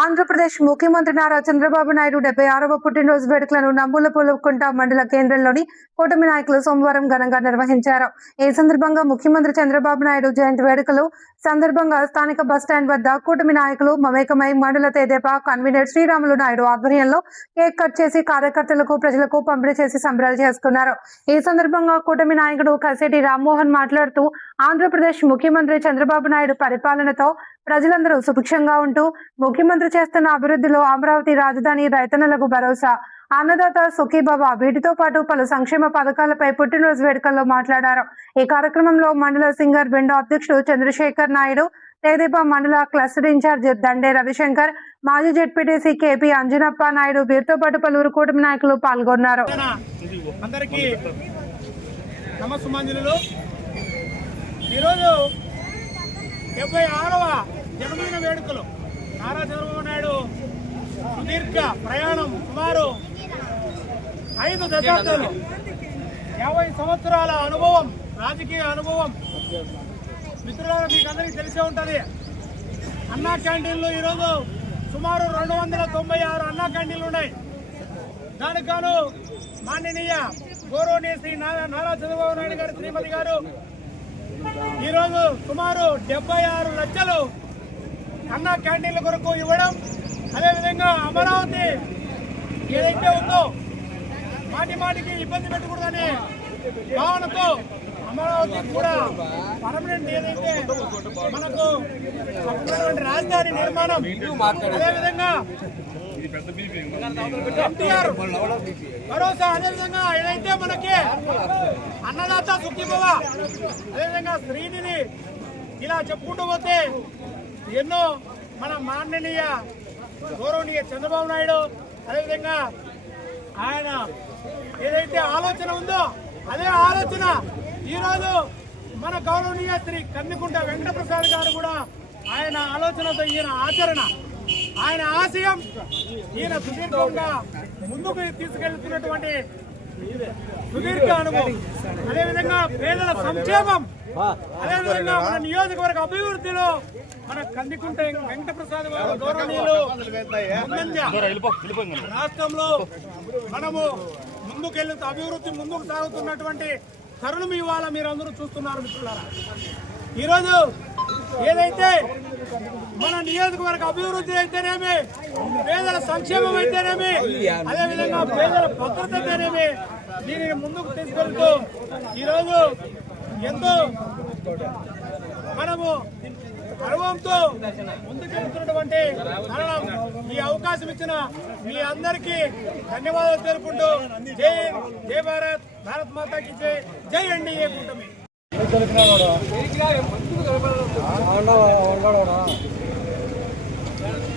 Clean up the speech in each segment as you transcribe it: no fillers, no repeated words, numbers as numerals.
ఆంధ్రప్రదేశ్ ముఖ్యమంత్రి నారా చంద్రబాబు నాయుడు 76వ పుట్టినరోజు వేడుకలను నంబులపూలకుంట మండల కేంద్రంలోని కూటమి నాయకులు సోమవారం ఘనంగా నిర్వహించారు. ఈ సందర్భంగా ముఖ్యమంత్రి చంద్రబాబు నాయుడు జయంతి వేడుకలు సందర్భంగా స్థానిక బస్టాండ్ వద్ద కూటమి నాయకులు మమేకమై మండల తెదేపా కన్వీనర్ శ్రీరాములు నాయుడు ఆధ్వర్యంలో కేక్ కట్ చేసి కార్యకర్తలకు ప్రజలకు పంపిణీ చేసి సంబరాలు చేసుకున్నారు. ఈ సందర్భంగా కూటమి నాయకుడు కసేటి రామ్మోహన్ మాట్లాడుతూ ఆంధ్రప్రదేశ్ ముఖ్యమంత్రి చంద్రబాబు నాయుడు పరిపాలనతో ప్రజలందరూ సుభిక్షంగా ఉంటూ ముఖ్యమంత్రి చేస్తున్న అభివృద్ధిలో అమరావతి రాజధాని రైతన్నలకు భరోసా, అన్నదాత సుఖీభవ వీటితో పాటు పలు సంక్షేమ పథకాలపై పుట్టినరోజు వేడుకల్లో మాట్లాడారు. ఈ కార్యక్రమంలో మండల సింగర్ బెండ అధ్యక్షుడు చంద్రశేఖర్ నాయుడు, తెదేపా మండల క్లస్టర్ ఇన్ఛార్జ్ దండే రవిశంకర్, మాజీ జెడ్పీటీసీ కేపీ అంజనప్ప నాయుడు వీరితో పాటు పలువురు కూటమి నాయకులు పాల్గొన్నారు. ఈరోజు 76వ జన్మదిన వేడుకలు నారా చంద్రబాబు నాయుడు సుదీర్ఘ ప్రయాణం సుమారు 5 దశాబ్దాలు 50 సంవత్సరాల అనుభవం, రాజకీయ అనుభవం. మిత్రులారా, మీకు అందరికీ తెలిసే ఉంటుంది. అన్నా క్యాంటీన్లు ఈరోజు సుమారు 296 అన్నా క్యాంటీన్లు ఉన్నాయి. దానికి గాను మాననీయ గౌరవనీయ శ్రీ నారా చంద్రబాబు నాయుడు గారు శ్రీమతి గారు ఈరోజు సుమారు 76 లక్షలు అన్నా క్యాంటీన్ల కొరకు ఇవ్వడం, అదేవిధంగా అమరావతి ఏదైతే ఉందో మాటికి ఇబ్బంది పెట్టకూడదనే భావనతో అమరావతి కూడా పర్మనెంట్ ఏదైతే మనకు రాజధాని నిర్మాణం, అదేవిధంగా ఎన్టీఆర్ భరోసా, అదేవిధంగా ఏదైతే మనకి అన్నదాత సుఖీభవ, అదేవిధంగా శ్రీనిధి, ఇలా చెప్పుకుంటూ పోతే ఎన్నో మన మాననీయ గౌరవనీయ చంద్రబాబు నాయుడు, అదేవిధంగా ఆయన ఏదైతే ఆలోచన ఉందో అదే ఆలోచన ఈరోజు మన గౌరవనీయ శ్రీ కందికుంట వెంకటప్రసాద్ గారు కూడా ఆయన ఆలోచనతో ఈయన ఆచరణ, ఆయన ఆశయం, ఈయన సుదీర్ఘంగా ముందుకు తీసుకెళ్తున్నటువంటి సుదీర్ఘ అనుభవం, అదేవిధంగా పేదల సంక్షేమం, అదేవిధంగా మన నియోజకవర్గ అభివృద్ధిలో మన కందికుంట వెంకటప్రసాద్ గారు గౌరవనీయులు రాష్ట్రంలో మనము ముందుకెళ్తూ అభివృద్ధి ముందుకు సాగుతున్నటువంటి తరుణం ఇవాళ మీరు అందరూ చూస్తున్నారు. మిత్రులారా, ఈరోజు ఏదైతే మన నియోజకవర్గ అభివృద్ధి అయితేనేమి, పేదల సంక్షేమం అయితేనేమి, అదేవిధంగా పేదల భద్రత అయితేనేమి, దీనిని ముందుకు తీసుకెళ్తూ ఈరోజు ఎంతో మనము గర్వంతో ముందుకెళ్తున్నటువంటి కారణం ఈ అవకాశం ఇచ్చిన మీ అందరికీ ధన్యవాదాలు తెలుపుకుంటూ జై భారత్, భారత్ మాతాకి జై, జై ఎన్డీఏ కూటమి.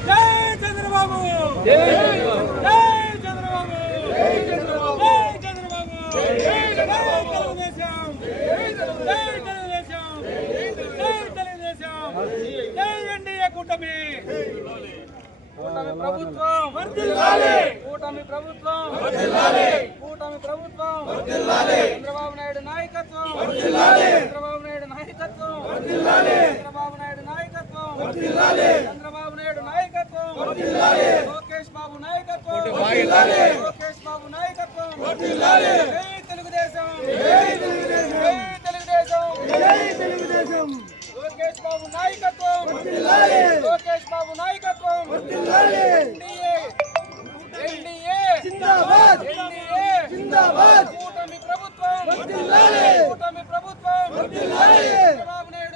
జై చంద్రబాబు, జై చంద్రబాబు, జై చంద్రబాబు, జై తెలుగుదేశం, జై తెలుగుదేశం, జై తెలుగుదేశం, జై ఎన్డీఏ కూటమి. కూటమి ప్రభుత్వం వర్ధిల్లాలి, కూటమి ప్రభుత్వం వర్ధిల్లాలి, కూటమి ప్రభుత్వం వర్ధిల్లాలి, చంద్రబాబు నాయుడు నాయకత్వం వర్ధిల్లాలి, చంద్రబాబు నాయుడు నాయకత్వం వర్ధిల్లాలి, చంద్రబాబు నాయుడు నాయకత్వం వర్ధిల్లాలి, చంద్రబాబు నాయుడు నాయకత్వం వర్ధిల్లాలి, లోకేష్ బాబు నాయకత్వం వర్ధిల్లాలి, లోకేష్ బాబు నాయకత్వం వర్ధిల్లాలి. జై తెలుగుదేశం, జై తెలుగుదేశం, జై తెలుగుదేశం, జై తెలుగుదేశం. లోకేష్ బాబు నాయకత్వం వర్ధిల్లాలి, లోకేష్ బాబు నాయకత్వం వర్ధిల్లాలి. ఎన్డీఏ, ఎన్డీఏ జిందాబాద్, ఎన్డీఏ జిందాబాద్. కూటమి ప్రభుత్వం వర్ధిల్లాలి, కూటమి ప్రభుత్వం వర్ధిల్లాలి. చంద్రబాబు నాయుడు